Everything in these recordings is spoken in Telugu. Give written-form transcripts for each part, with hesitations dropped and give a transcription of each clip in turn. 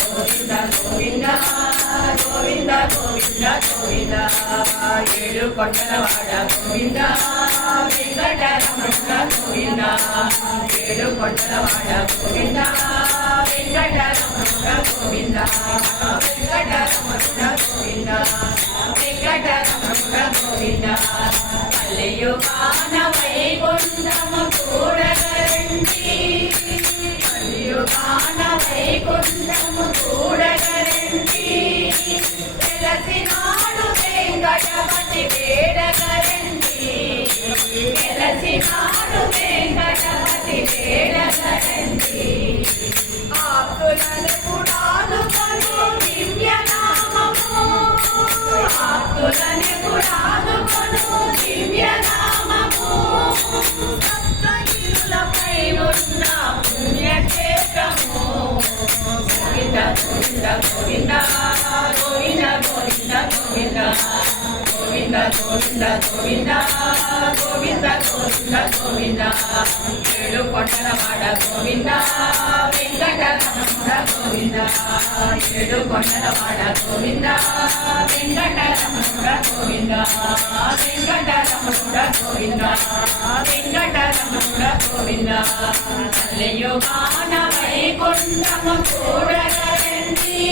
గోవింద గోవింద గోవింద గోవింద గోవింద ఏడు కొండలవాడ గోవింద వెంకటరమణ గోవింద ఏడు కొండలవాడ గోవింద వెంకటరమణ గోవింద వెంకటరమణ గోవింద వెంకటరమణ గోవింద పల్లెయు కాన వైకుంఠము చూడగరండి పల్లెయు కాన వైకుంఠము చూడగరండి వెలసినాడు వెంకటపతి వేడగరండి వెలసినాడు వెంకటపతి వేడగరండి ఆకులను పురాలు కను దివ్యనామము ఆకులను పురాలు కను దివ్యనామము సప్తగిరులపై ఉన్న పుణ్యక్షేత్రము గోవింద గోవింద గోవింద గోవింద గోవింద గోవింద గోవింద గోవింద గోవింద గోవింద గోవింద గోవింద ఏడు కొండలవాడ గోవింద వెంకటరమణ గోవింద ఏడు కొండలవాడ గోవింద వెంకటరమణ గోవింద వెంకటరమణ గోవింద వెంకటరమణ గోవింద పల్లెయు కాన వైకుంఠము చూడగరండి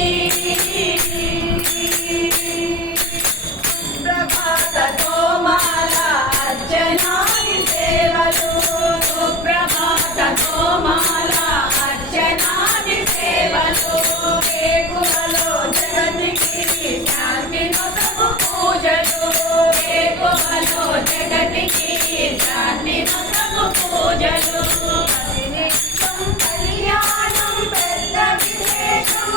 ప్రభాతతో మాల అర్చనాది సేవలు సుప్రభాతతో మాల అర్చనాది సేవలు కేకులలో జగతికి శాంతి నొసగు పూజలు కేకులలో జగతికి శాంతి నొసగు పూజలు నిత్యం కళ్యాణం పెద్ద విశేషం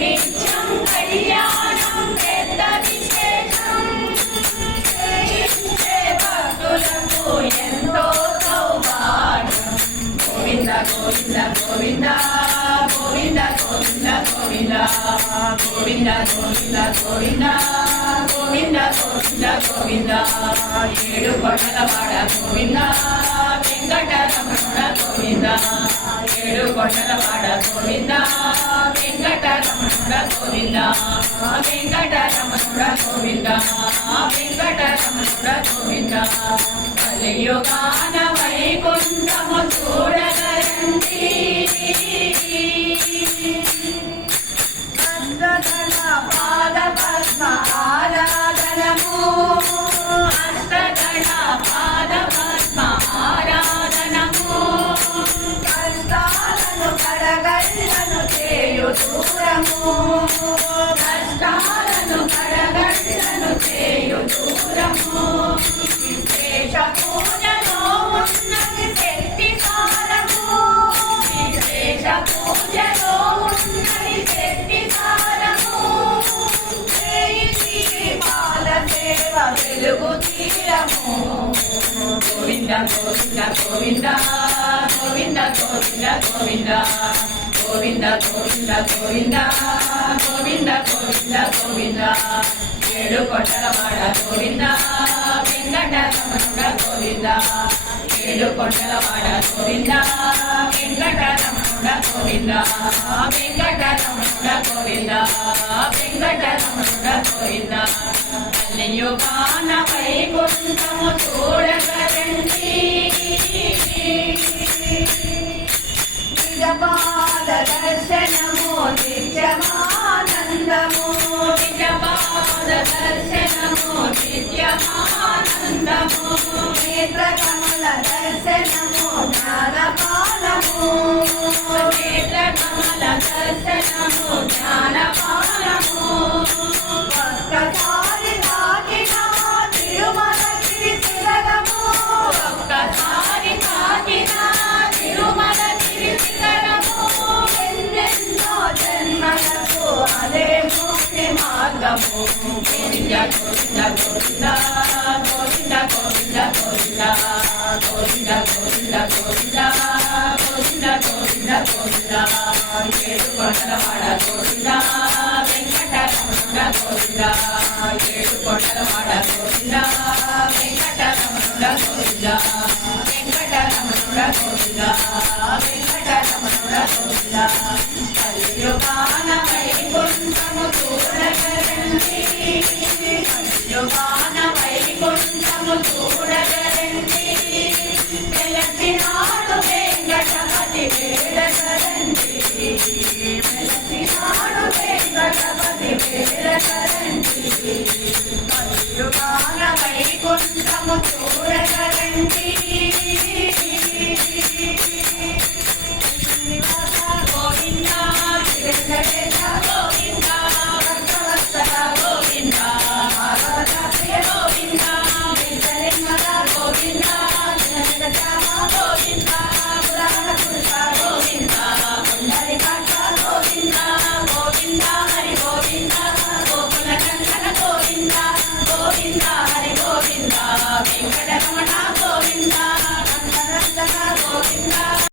నిత్యం కళ్యాణం పెద్ద విశేషం భక్తులకు ఎంతో సౌభాగ్యం గోవింద గోవింద గోవింద గోవింద గోవింద గోవింద గోవింద గోవింద గోవింద గోవింద గోవింద గోవింద ఏడు కొండలవాడ గోవింద వెంకటరమణ గోవింద ఏడు కొండలవాడ గోవింద వెంకటరమణ గోవింద వెంకటరమణ గోవింద వెంకటరమణ గోవింద పల్లెయు కాన వైకుంఠము చూడగరండి అష్టదళ పాద పద్మ ఆరాధనము అష్టదళ పాద పద్మ ఆరాధనము కష్టాలను కడగళ్ళను చేయు దూరము కష్టాలను కడగళ్ళను చేయు దూరము విశేష పూజలో ఉన్నది శక్తి సారము విశేష పూజలో ఉన్నది శక్తి సారము పాల సేవ వెలుగు తీరము గోవింద గోవింద గోవింద గోవింద గోవింద గోవింద గోవింద గోవింద గోవింద గోవింద గోవింద గోవింద ఏడు కొండలవాడ గోవింద వెంకటరమణ గోవింద ఏడు కొండలవాడ గోవింద వెంకటరమణ గోవింద వెంకటరమణ గోవింద వెంకటరమణ గోవింద పల్లెయు కాన వైకుంఠము చూడగరండి నిజపాద దర్శనము నిత్యమానందము నిజపాద దర్శనము నిత్యమానందము నేత్రకమల దర్శనము జ్ఞానపాలము నేత్రకమల దర్శనము జ్ఞానపాలము ఒక్కసారి తాకిన తిరుమలగిరి శిఖరము ఒక్కసారి తాకిన తిరుమలగిరి శిఖరము ఎన్నెన్నో జన్మలకు అదే ముక్తి మార్గము గోవింద గోవింద గోవింద గోవింద గోవింద గోవింద గోవింద గోవింద గోవింద గోవింద గోవింద గోవింద ఏడు కొండలవాడ గోవింద వెంకటరమణ గోవింద ఏడు కొండలవాడ గోవింద వెంకటరమణ గోవింద వెంకటరమణ గోవింద వెంకటరమణ గోవింద కదండి వెలసినాడు వెంకటపతి వేల